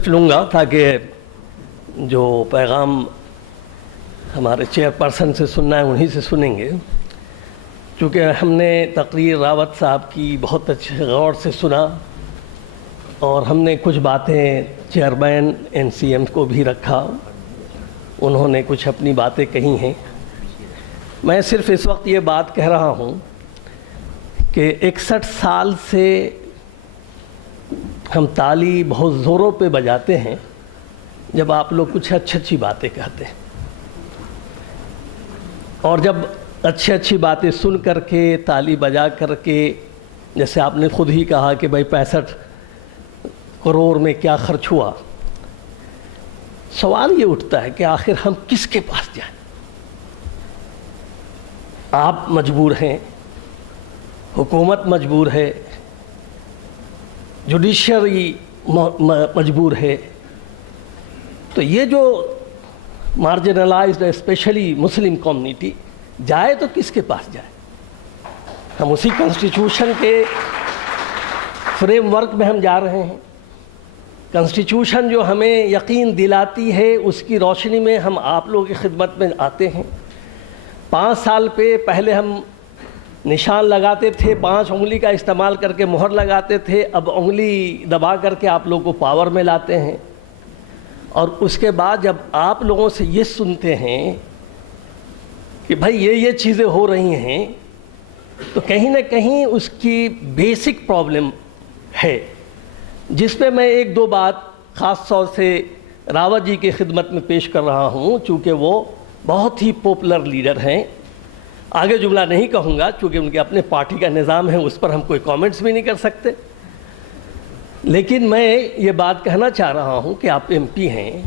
صرف لوں گا تاکہ جو پیغام ہمارے چیئرپرسن سے سننا ہے انہی سے سنیں گے، چونکہ ہم نے تقریر راوت صاحب کی بہت اچھے غور سے سنا اور ہم نے کچھ باتیں چیئرمین این سی ایم کو بھی رکھا، انہوں نے کچھ اپنی باتیں کہی ہیں۔ میں صرف اس وقت یہ بات کہہ رہا ہوں کہ 61 سال سے ہم تالی بہت زوروں پہ بجاتے ہیں جب آپ لوگ کچھ اچھی باتیں کہتے ہیں، اور جب اچھی باتیں سن کر کے تالی بجا کر کے، جیسے آپ نے خود ہی کہا کہ بھائی 65 کروڑ میں کیا خرچ ہوا، سوال یہ اٹھتا ہے کہ آخر ہم کس کے پاس جائیں؟ آپ مجبور ہیں، حکومت مجبور ہے، جوڈیشری مجبور ہے، تو یہ جو مارجنلائزڈ اسپیشلی مسلم کمیونٹی جائے تو کس کے پاس جائے؟ ہم اسی کنسٹیٹیوشن کے فریم ورک میں ہم جا رہے ہیں۔ کنسٹیٹیوشن جو ہمیں یقین دلاتی ہے اس کی روشنی میں ہم آپ لوگوں کی خدمت میں آتے ہیں۔ 5 سال پہلے ہم نشان لگاتے تھے، 5 انگلی کا استعمال کر کے مہر لگاتے تھے، اب انگلی دبا کر کے آپ لوگوں کو پاور میں لاتے ہیں، اور اس کے بعد جب آپ لوگوں سے یہ سنتے ہیں کہ بھائی یہ چیزیں ہو رہی ہیں، تو کہیں نہ کہیں اس کی بیسک پرابلم ہے، جس پہ میں 1-2 بات خاص طور سے راوت جی کی خدمت میں پیش کر رہا ہوں، چونکہ وہ بہت ہی پاپولر لیڈر ہیں۔ آگے جملہ نہیں کہوں گا چونکہ ان کے اپنے پارٹی کا نظام ہے، اس پر ہم کوئی کامنٹس بھی نہیں کر سکتے، لیکن میں یہ بات کہنا چاہ رہا ہوں کہ آپ ایم پی ہیں،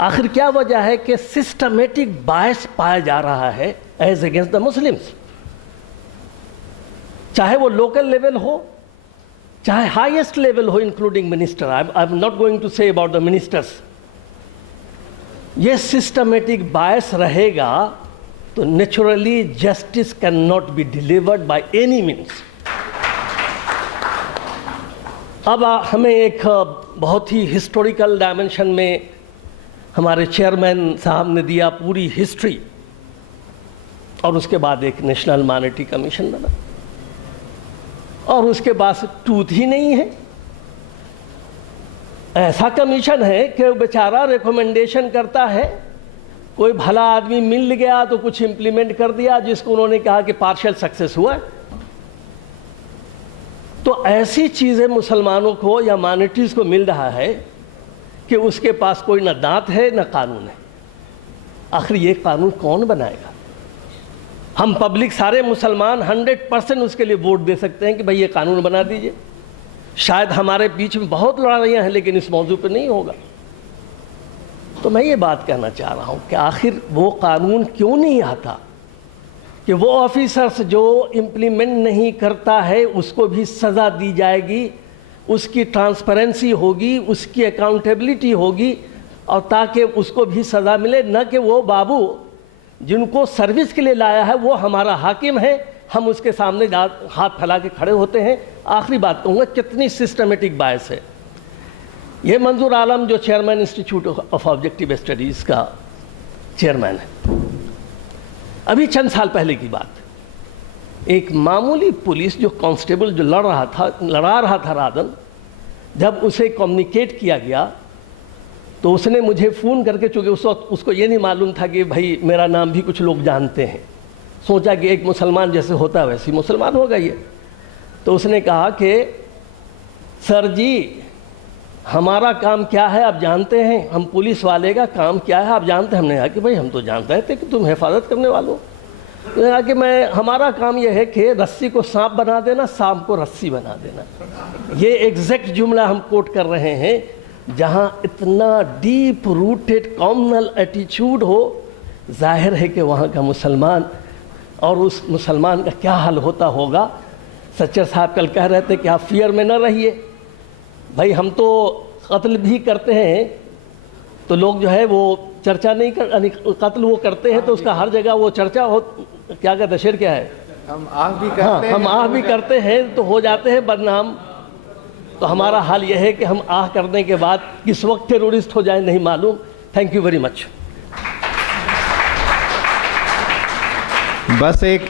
آخر کیا وجہ ہے کہ سسٹمیٹک بائس پایا جا رہا ہے ایز اگینسٹ دا مسلمس، چاہے وہ لوکل لیول ہو چاہے ہائیسٹ لیول ہو including minister. I am not going to say about the ministers. یہ سسٹمیٹک بائس رہے گا تو naturally justice cannot be delivered by any means. اب ہمیں ایک بہت ہی ہسٹوریکل ڈائمنشن میں ہمارے چیئرمین صاحب نے دیا پوری ہسٹری، اور اس کے بعد ایک نیشنل مائنورٹی کمیشن بنا، اور اس کے بعد ٹوت ہی نہیں ہے۔ ایسا کمیشن ہے کہ بیچارہ ریکومنڈیشن کرتا ہے، کوئی بھلا آدمی مل گیا تو کچھ امپلیمنٹ کر دیا جس کو انہوں نے کہا کہ پارشل سکسیس ہوا ہے۔ تو ایسی چیزیں مسلمانوں کو یا مائنورٹیز کو مل رہا ہے کہ اس کے پاس کوئی نہ دانت ہے نہ قانون ہے۔ آخر یہ قانون کون بنائے گا؟ ہم پبلک سارے مسلمان 100% اس کے لیے ووٹ دے سکتے ہیں کہ بھئی یہ قانون بنا دیجئے، شاید ہمارے بیچ میں بہت لڑائیاں ہیں لیکن اس موضوع پہ نہیں ہوگا۔ تو میں یہ بات کہنا چاہ رہا ہوں کہ آخر وہ قانون کیوں نہیں آتا کہ وہ آفیسرز جو امپلیمنٹ نہیں کرتا ہے اس کو بھی سزا دی جائے گی، اس کی ٹرانسپیرنسی ہوگی، اس کی اکاؤنٹیبلٹی ہوگی، اور تاکہ اس کو بھی سزا ملے، نہ کہ وہ بابو جن کو سروس کے لیے لایا ہے وہ ہمارا حاکم ہے، ہم اس کے سامنے ہاتھ پھیلا کے کھڑے ہوتے ہیں۔ آخری بات کہوں گا، کتنی سسٹمیٹک بائس ہے۔ یہ منظور عالم جو chairman institute of objective studies کا چیئرمین ہے، ابھی چند سال پہلے کی بات، ایک معمولی پولیس جو کانسٹیبل جو لڑا رہا تھا رادن، جب اسے کمیونیکیٹ کیا گیا تو اس نے مجھے فون کر کے، چونکہ اس وقت اس کو یہ نہیں معلوم تھا کہ بھائی میرا نام بھی کچھ لوگ جانتے ہیں، سوچا کہ ایک مسلمان جیسے ہوتا ہے ویسے مسلمان ہوگا یہ، تو اس نے کہا کہ سر جی ہمارا کام کیا ہے آپ جانتے ہیں، ہم پولیس والے کا کام کیا ہے آپ جانتے ہیں؟ ہم نے کہا کہ بھائی ہم تو جانتے تھے کہ تم حفاظت کرنے والوں۔ انہوں نے کہا کہ ہمارا کام یہ ہے کہ رسی کو سانپ بنا دینا، سانپ کو رسی بنا دینا۔ یہ ایگزیکٹ جملہ ہم کوٹ کر رہے ہیں۔ جہاں اتنا ڈیپ روٹڈ کامنل ایٹیچیوڈ ہو، ظاہر ہے کہ وہاں کا مسلمان اور اس مسلمان کا کیا حال ہوتا ہوگا۔ سچر صاحب کل کہہ رہے تھے کہ آپ فیئر میں نہ رہیے، بھائی ہم تو قتل بھی کرتے ہیں تو لوگ جو ہے وہ چرچا نہیں قتل وہ کرتے ہیں تو اس کا ہر جگہ وہ چرچا ہو، کیا کہتے شعر کیا ہے، ہم آہ بھی کرتے ہیں تو ہو جاتے ہیں بدنام۔ تو ہمارا حال یہ ہے کہ ہم آہ کرنے کے بعد کس وقت ٹیرورسٹ ہو جائیں نہیں معلوم. Thank you very much. بس ایک